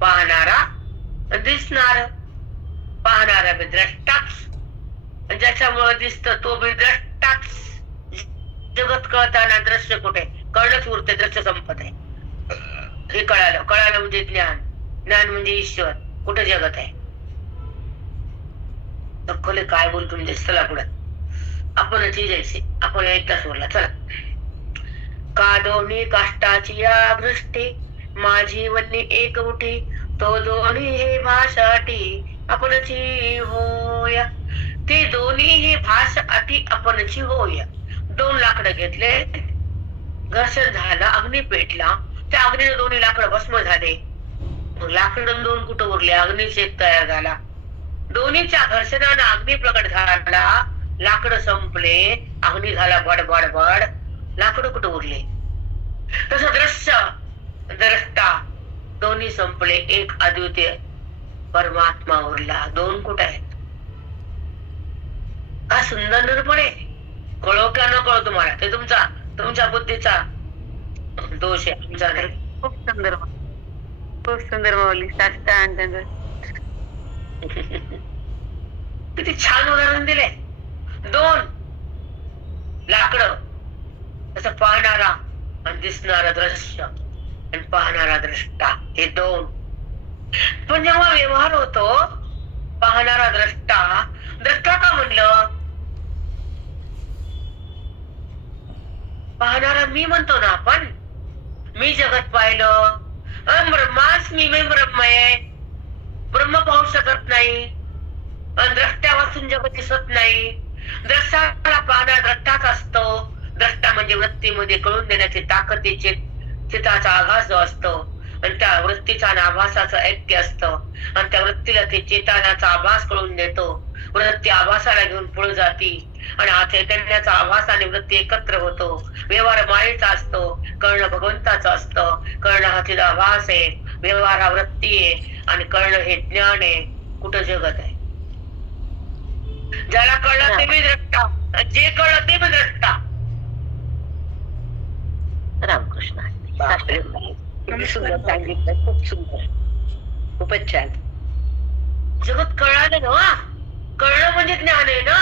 पाहणारा दिसणार, पाहणारा बी द्रष्टाच, ज्याच्यामुळे दिसत तो बी द्रष्टाच. जगत कळताना दृश्य कुठे, कळणच उरते, दृश्य संपत आहे. हे कळालं, कळालं म्हणजे ज्ञान, ज्ञान म्हणजे ईश्वर. कुठे जगत आहे? नकोले काय बोलतो म्हणजे. चला पुढे आपण जैसे, आपण एकदा सोडला. चला, का दोन्ही काष्टाची या दृष्टी, माझी वन्नी एक उठी, तो दोन्ही हे भाषाटी आपणची होया. ते दोन्ही हे भाष अटी आपणची होया. 2 लाकडं घेतले, घर्षण झालं, अग्नी पेटला, त्या अग्नीने दोन्ही लाकडं भस्म झाले. लाकडं 2 कुठं उरले? अग्नीच एक तयार झाला. दोन्हीच्या घर्षणाने अग्नी प्रकट झाला, लाकडं संपले, अग्नी झाला बड बड बड, लाकडं कुठं उरले? तसं दृश्य द्रष्टा दोन्ही संपले, एक अद्वितीय परमात्मा उरला. 2 कुठे आहेत? हा सुंदर निरूपण आहे. कळो का न कळो तुम्हाला, ते तुमच्या बुद्धीचा दोष आहे, आमचा नाही. खूप सुंदर, खूप सुंदर माऊली. साष्टांग किती छान उदाहरण दिले. 2 लाकडं, तसं पाहणारा आणि दिसणारा दृश्य आणि पाहणारा द्रष्टा, हे 2. पण जेव्हा व्यवहार होतो, पाहणारा द्रष्टा, द्रष्टा का म्हणलं? पाहणारा मी म्हणतो ना आपण. मी जगत पाहिलं, ब्रह्माच मी ब्रह्म आहे. ब्रह्म पाहू शकत नाही, द्रष्ट्या वाचून जगत दिसत नाही. द्रष्टाला पाहणारा द्रष्टाच असतो. द्रष्टा म्हणजे वृत्तीमध्ये कळून देण्याची ताकदीचे चिताचा आभास जो असतो, आणि त्या वृत्तीचा आणि आभासाचं ऐक्य असतं, आणि त्या वृत्तीला ते चेतनाचा आभास कळून देतो. वृत्ती आभासाला घेऊन पुढे जाती, आणि हा चैतन्याचा आभास आणि वृत्ती एकत्र होतो. व्यवहार मायेचा असतो, कळणं भगवंताचं असतं. कळणं हा तिचा आभास आहे, व्यवहार हा वृत्ती आहे, आणि कळणं हे ज्ञान आहे. कुठं जगत आहे? ज्याला कळलं ते मी द्रष्टा, जे कळलं ते मी द्रष्टा. रामकृष्ण. किती सुंदर सांगितलं, खूप सुंदर, खूपच छान. जगत कळालं ना, कळणं म्हणजे ज्ञान आहे ना.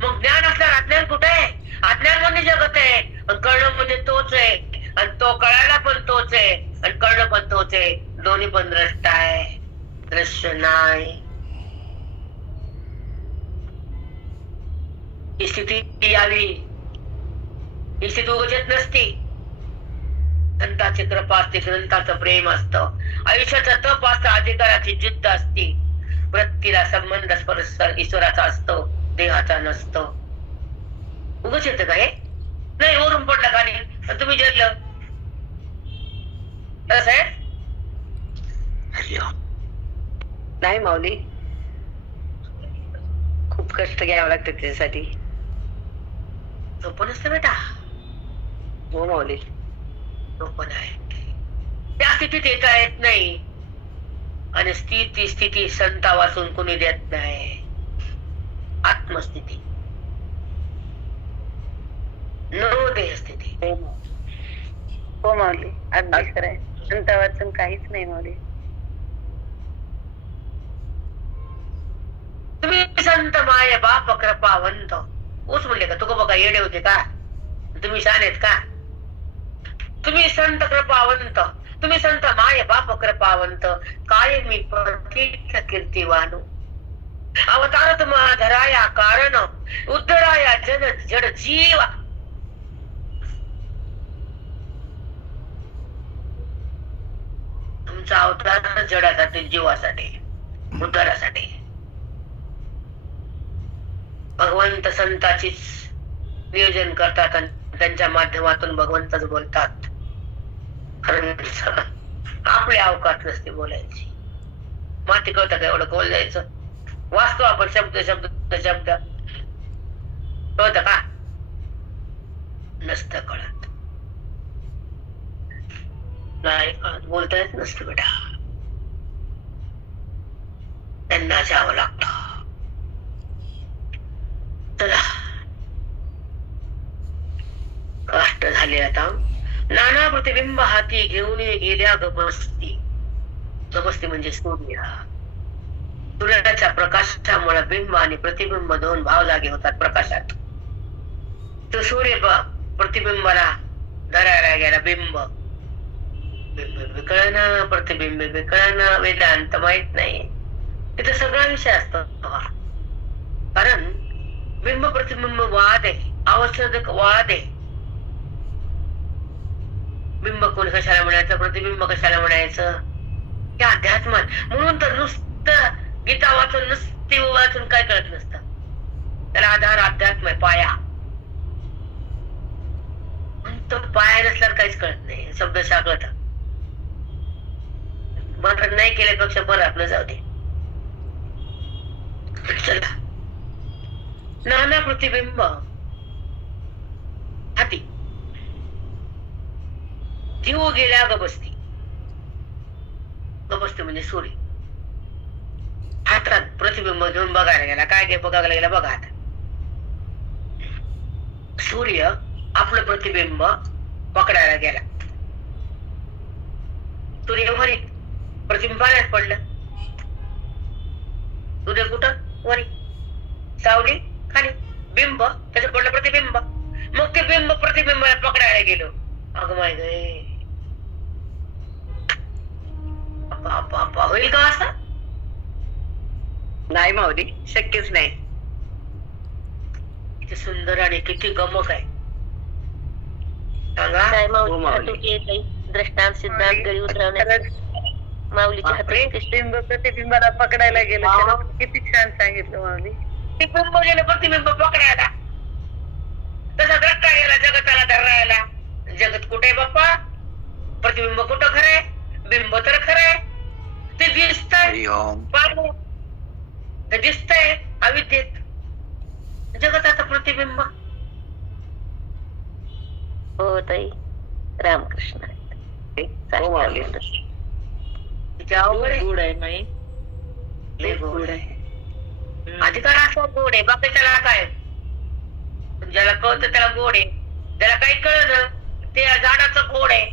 मग ज्ञान असल्यावर अज्ञान कुठे आहे? अज्ञान म्हणजे जगत आहे, आणि कळणं म्हणजे तोच आहे, आणि तो कळायला पण तोच आहे, आणि कळणं पण तोच आहे. दोन्ही पण द्रष्टा आहे, दृश्य नाही. ही स्थिती यावी, ही स्थिती उगत नसती. संताची कृपा असते, ग्रंथाचं प्रेम असतं, आयुष्याचं तप असतं, अधिकाराची जिद्द असते. वृत्तीला संबंध परस्पर ईश्वराचा असतो, देहाचा नसतो. उगच येतं का हे? नाही, वरून पडलं खाली तुम्ही जगलं तसं आहे. नाही माऊली, खूप कष्ट घ्यावं लागतं त्याच्यासाठी. सोपं नसतं बेटा. हो माऊली, सोपं नाही. त्या स्थितीत येता येत नाही, आणि स्थिती संता वाचून कोणी देत नाही. आत्मस्थिती, नवदेह स्थिती. हो माऊली, अगदी खरंय. संत वाचून काहीच नाही माऊली. तुम्ही संत माय बाप कृपावंत, ऊच म्हणले का? तुका बघा येडे होते का? तुम्ही शान आहेत का? तुम्ही संत कृपावंत, तुम्ही संत माय बाप कृपावंत, काय मी पतित कीर्तिवान. अवतार तुम्हा धराया कारण, उद्धराया जन जड जीवा. आमचा अवतार जडासाठी, जीवासाठी, उद्धारासाठी. भगवंत संताचीच नियोजन करतात आणि त्यांच्या माध्यमातून भगवंतच बोलतात. कारण आपले अवकाश नसते बोलायची. माती कळतं का एवढं बोलायचं? वाचतो आपण शब्द शब्द शब्द, कळत का? नसतं कळत. नाही कळत, बोलता येत नसतं बेटा. त्यांना जावं लागतं. चला, कष्ट झाले आता. नाना प्रतिबिंब हाती घेऊन गेल्या गबस्ती. गबस्ती म्हणजे सूर्य. सूर्याच्या प्रकाशामुळे बिंब आणि प्रतिबिंब दोन भाव जागे होतात प्रकाशात. तो सूर्य प्रतिबिंबाला धरायला गेला. बिंब बिंब कळणं, प्रतिबिंब कळणं, वेदांत माहित नाही. तिथे सगळा विषय असतो. कारण बिंब प्रतिबिंब वाद आहे, आवश्यक वाद आहे. बिंब कोण कशाला म्हणायचं, प्रतिबिंब कशाला म्हणायचं, हे अध्यात्म. म्हणून तर नुसतं गीता वाचून, नुसती वाचून काय कळत नसतं. त्याला आधार अध्यात्म आहे, पाया. तो पाया नसल्यावर काहीच कळत नाही. शब्दशः कळत. बरं नाही केल्यापेक्षा बरं आपलं जाऊ दे. चला, नाना प्रतिबिंब हाती जीव गेल्या गबस्ती. गबस्ती म्हणजे सूर्य. हातात प्रतिबिंब घेऊन बघायला गेला. काय काय बघायला गेला बघा आता. सूर्य आपलं प्रतिबिंब पकडायला गेला. सूर्य वरी, प्रतिबिंब पाण्यात पडलं. सूर्य कुठं? वरी. सावली खाली. बिंब त्याचं पडलं प्रतिबिंब. मग ते बिंब प्रतिबिंबाला पकडायला गेलो. अगं माय गे, होईल का असं? नाही माऊली, शक्यच नाही. किती सुंदर आणि किती गमक आहे सांगा. काय माऊली दृष्टांत सिद्धांत गळी उतरवण्यात माऊलीच्या हातात बिंब प्रतिबिंबाला पकडायला गेलं. किती छान सांगितलं माऊली. ते बिंब गेलं प्रतिबिंब पकडायला. तसा द्रष्टा गेला जगताला धरायला. जगत कुठे बाप्पा? प्रतिबिंब कुठं खरंय? बिंब तर खरंय. ते दिसतंय, ते दिसतंय अविद्येत. जगताचं प्रतिबिंब. हो ताई, रामकृष्ण. गुड आहे माई, गोड आहे. अधिकार असा गोड आहे, बाकीच्याला काय? ज्याला कळतं त्याला गोड आहे. ज्याला काही कळलं ते झाडाचं खोड आहे.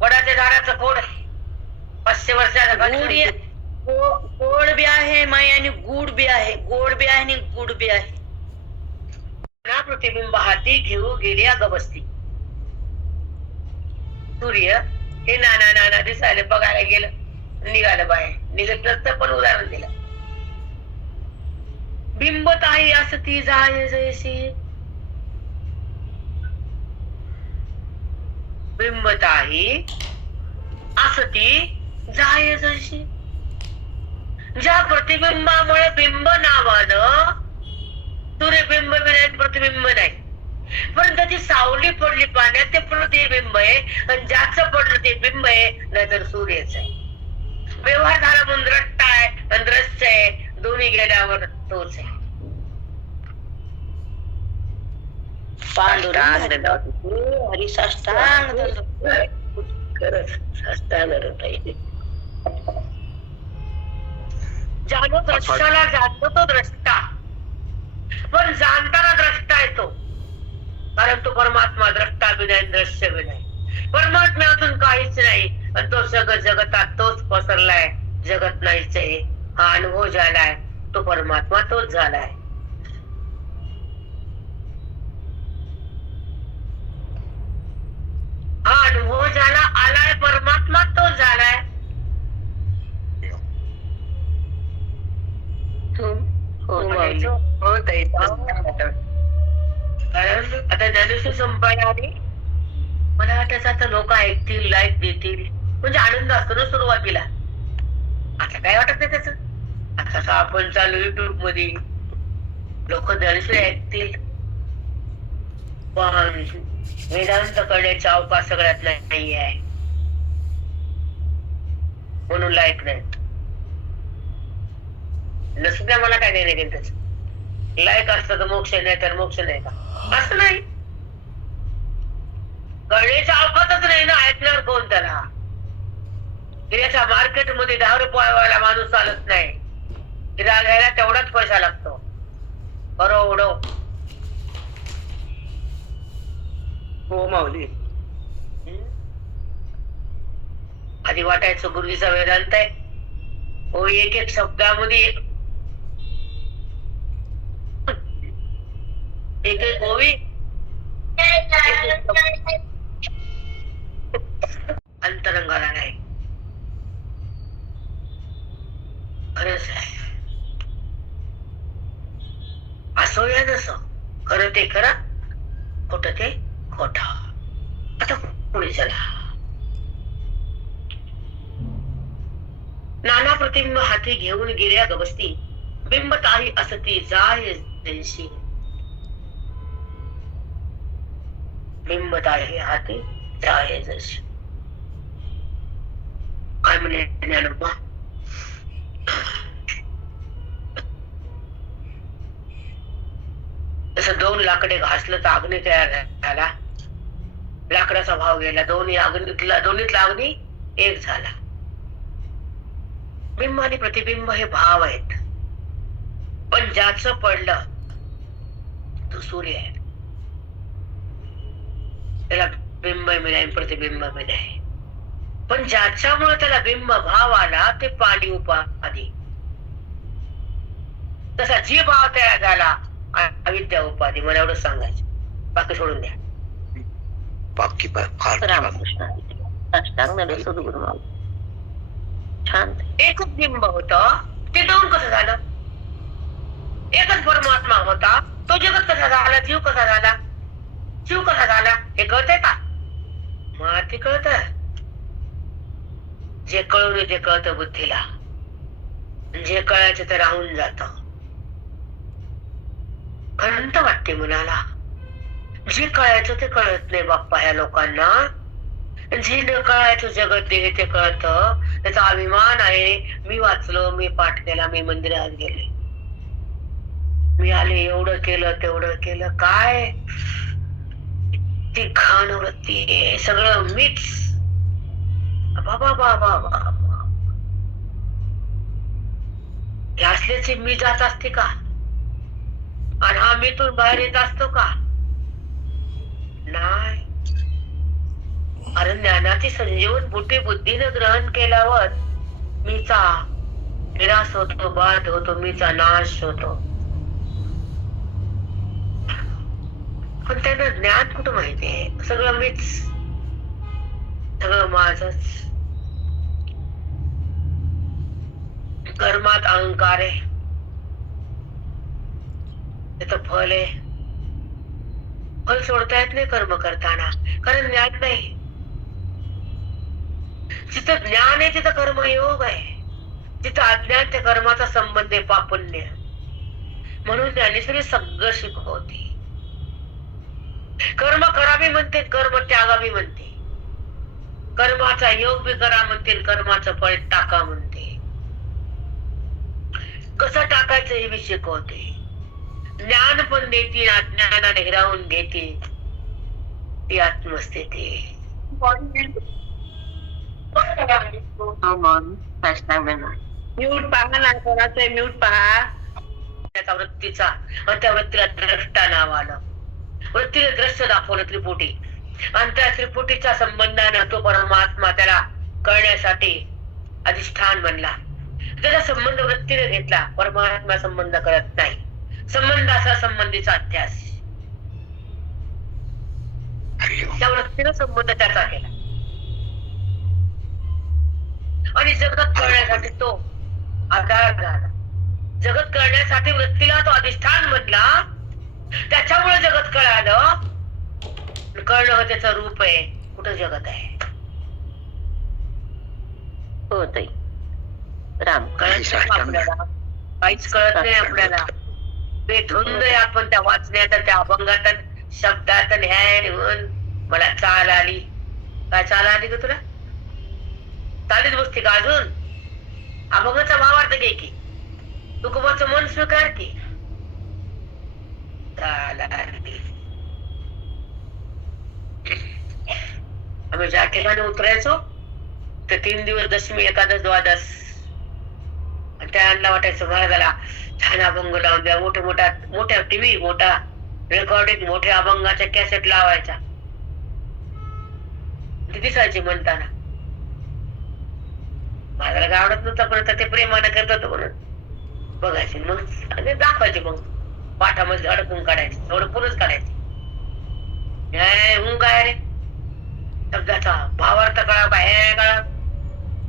वडाच्या झाडाचं खोड आहे. 500 वर्षाला गोड बी आहे माई आणि गुड बी आहे. गोड बी आहे आणि गुड बी आहे. प्रतिबिंब हाती घेऊ गेली अगबस्ती. सूर्य हे नाना नाना दिसायला बघायला गेलं, निघालं बाहेर. निघत पण उदाहरण दिलं. बिंबत आहे असं ती जाय जैसी. बिंबत आहे असं ती जाय जैसी. ज्या प्रतिबिंबामुळे बिंब नावानं सूर्यबिंब नाही, प्रतिबिंब नाही, पण त्याची सावली पडली पाण्यात ते प्रतिबिंब आहे. आणि ज्याचं पडलं ते बिंब आहे, नाहीतर सूर्यच आहे. व्यवहार झाला म्हणून द्रष्टा आहे आणि द्रश्य आहे. दोन्ही गेल्यावर तोच आहे. हरी साष्टांग ज्यानं द्रष्टाला जाणतो तो द्रष्टा, पण जाणताना द्रष्टा येतो. कारण तो परमात्मा द्रष्टा बी नाही, दृश्य बी नाही. परमात्म्यातून काहीच नाही आणि तो सगळं जगतात तोच पसरलाय. जगत नाहीच आहे. हा अनुभव झालाय, तो परमात्मा तोच झालाय. हा अनुभव झाला, आलाय, परमात्मा तोच झालाय. आता ज्ञानेश्वर संपायला आली. मला वाटत आता लोक ऐकतील, लाईक देतील. म्हणजे आनंद असतो ना सुरुवातीला. आता काय वाटत नाही त्याच. आता आपण चालू युट्यूब मध्ये, लोक दर्शन ऐकतील, पण वेदांत करण्याचा अवकाश सगळ्यात नाही आहे, म्हणून लाईक नाही. नसुद्या मला काय नाही त्याच. लाईक असतं तर मोक्ष नाही, तर मोक्ष नाही का? असं नाही. कळण्याच्या अवकाशच नाही ना, ऐकणार कोण त्याला? हिऱ्याच्या मार्केटमध्ये 10 रुपयावाला माणूस चालत नाही. हिरा घ्यायला तेवढाच पैसा लागतो. बरोबर हो माऊली. आधी वाटायचं गुरुजीचा वेदांत आहे, हो एक एक शब्दामध्ये एक एक ओवी अंतरंगाला नाही. खरंच आहे. असो या नसो, खरं ते खरं, खोटं ते खोट. आता पुढे चला. नाना प्रतिबिंब हाती घेऊन गिर्या गवसती, बिंब ताही असती जाय जैशी. बिंब ताही हाती जाय जैशी. काय म्हणे ज्ञानोबा? जसं 2 लाकडे घासलं तर अग्नी तयार झाला. लाकडाचा भाव गेला, दोन्हीतला अग्नी एक झाला. बिंब आणि प्रतिबिंब हे भाव आहेत, पण ज्याचं पडलं तो सूर्य आहे. त्याला बिंब मिळाय, प्रतिबिंब मिळाय. पण ज्याच्यामुळे त्याला बिंब भाव आला ते पाणी उपाधी. तसा जी भाव तयार झाला अविद्या उपाधी. मला एवढं सांगायचं, बाकी सोडून द्या. बाकी फार रामकृष्ण साष्टांग सद्गुरु माऊली. छान. एकच बिंब होत, ते 2 कसं झालं? एकच परमात्मा होता, तो जगत कसा झाला? जीव कसा झाला? जीव कसा झाला हे कळतंय का? मग ते कळत. जे कळून ते कळतं बुद्धीला, जे कळायचं ते राहून जात. खंत वाटते मनाला. जे कळायचं ते कळत नाही बाप्पा ह्या लोकांना. जे न कळायचं जगत देह ते कळत. त्याचा अभिमान आहे. मी वाचलो, मी पाठ केला, मी मंदिरात गेले, मी आले, एवढं केलं तेवढं केलं. काय ती घाण वृत्ती, सगळं मीच. बाबा बाबा बाबा, असल्याची मी जात असते का? आणि हा मी तू बाहेर येत असतो का? नाही. अरे ज्ञानाची संजीवन बुटी बुद्धीनं ग्रहण केल्यावर मीचा निराश होतो, बाद होतो, मीचा नाश होतो. पण त्यांना ज्ञान कुठं माहितीये? सगळं मीच, सगळं माझच. कर्मात अहंकार आहे, त्याचं फल आहे. फल सोडता येत नाही कर्म करताना, कारण ज्ञान नाही. जिथं ज्ञान आहे तिथं कर्मयोग आहे. जिथं अज्ञान त्या कर्माचा संबंध आहे, पापुण्य. म्हणून ज्ञानेश्वरी सगळं शिकवते. कर्म करावी म्हणते, कर्म त्यागावी म्हणते. कर्माचा योग बी करा म्हणते, कर्माचं फळ टाका म्हणते. कसं टाकायचं हे बी शिकवते. ज्ञान पण देते, अज्ञानाने हिरावून घेते. ती आत्मस्थिती. म्यूट पहा ना, कोणाचं म्यूट पहा. त्याचा वृत्तीचा, आणि त्या वृत्तीला द्रष्टा नाव आलं. वृत्तीला दृश्य दाखवलं त्रिपुटी, आणि त्या त्रिपुटीच्या संबंधानं तो परमात्मा त्याला कळण्यासाठी अधिष्ठान बनला. त्याचा संबंध वृत्तीने घेतला. परमात्मा संबंध करत नाही. संबंधाचा संबंधीचा अध्यास, त्या वृत्तीनं संबंध त्याचा केला. आणि जगत कळण्यासाठी तो आधार झाला. जगत कळण्यासाठी वृत्तीला तो अधिष्ठान बनला. त्याच्यामुळे जगत कळालं. कळणं त्याचं रूप आहे. कुठं जगत आहे? हो ताई. राम कळत नाही साष्टांग. आपल्याला, काहीच कळत नाही आपल्याला. बेधुंद आहे आपण त्या वाचण्यात त्या अभंगात शब्दात न्याय म्हणून. मला चाल आली. काय चाल आली ग तुला? चालीत बसते का अजून? अभंगाचा भावार्थ घे की, तुकोबाचं मन स्वीकार की. चाल आली. आम्ही ज्या ठिकाणी उतरायचो ते 3 दिवस दशमी एकादश द्वादश, आणि त्यांना वाटायचं महाराजाला छान अभंग लावून द्या. मोठ्या टीव्ही, मोठा रेकॉर्डिंग, मोठ्या अभंगाच्या कॅसेट लावायचा. ती दिसायची म्हणताना. महाराजाला काय आवडत नव्हतं, पण ते प्रेमानं करत होतं म्हणून बघायचे. मग आणि दाखवायचे. मग पाठामध्ये अडकून काढायचे, थोडं पुरच काढायचे. काय रे शब्दाचा भावार्थ कळा काय कळा,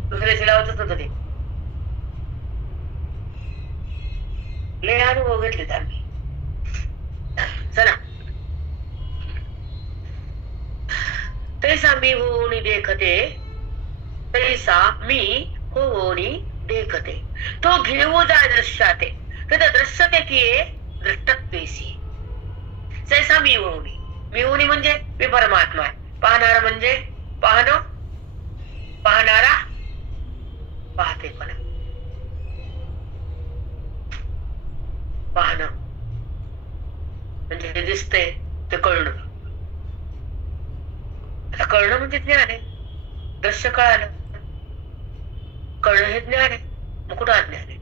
दुसऱ्याशी लावतच होतं ते. लय अनुभव घेतलेत आम्ही. चला. तैसा मी होऊनी देखते, तैसा मी होऊनी देखते. तो घेऊ जाय दृश्याते, तर दृश्यते किये दृष्टत्वेसी. तैसा मी होऊनी. मी होऊनी म्हणजे मी परमात्मा आहे. पाहणारा म्हणजे पाहणं, पाहणारा पाहतेपणा. पाहणं म्हणजे जे दिसतंय ते कळणं. आता कळणं म्हणजे ज्ञान आहे. दृश्य कळालं, कळणं हे ज्ञान आहे. मग कुठं अज्ञान आहे?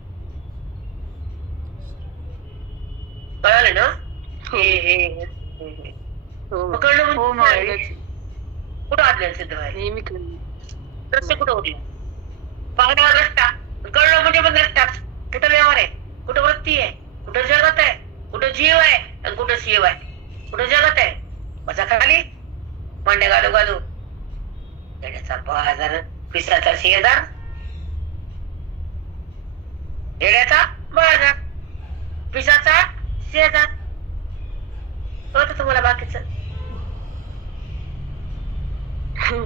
कळालं ना? हे हो मग कळणं हो म्हणजे ज्ञान आहे. महाराज. कुठं अज्ञान सिद्ध व्हायला? नेहमी कळलं. दृश्य कुठं उरलं? पाहणारा द्रष्टा. कळणं म्हणजे पण द्रष्टाच. कुठं व्यवहार आहे, कुठं वृत्ती आहे, कुठं जगत आहे, कुठं जीव आहे आणि कुठं शिव आहे. कुठं जगत आहे बसा खाली, मांड्या घालू घालू. येण्याचा बाजार, पिसाचा शेजार. येण्याचा बाजार, पिसाचा शेजार. कळतं तुम्हाला बाकीचं?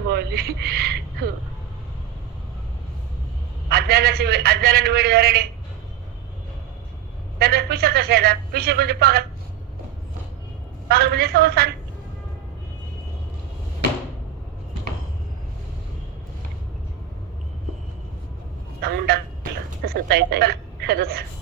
बोले. हो. अज्ञानाने वेळ धरणे, त्यांना पिशाचा शेजार. पिशे म्हणजे पागल. पागल म्हणजे संसारी. सांगून टाकलं. तसंच आहे ताई. खरंच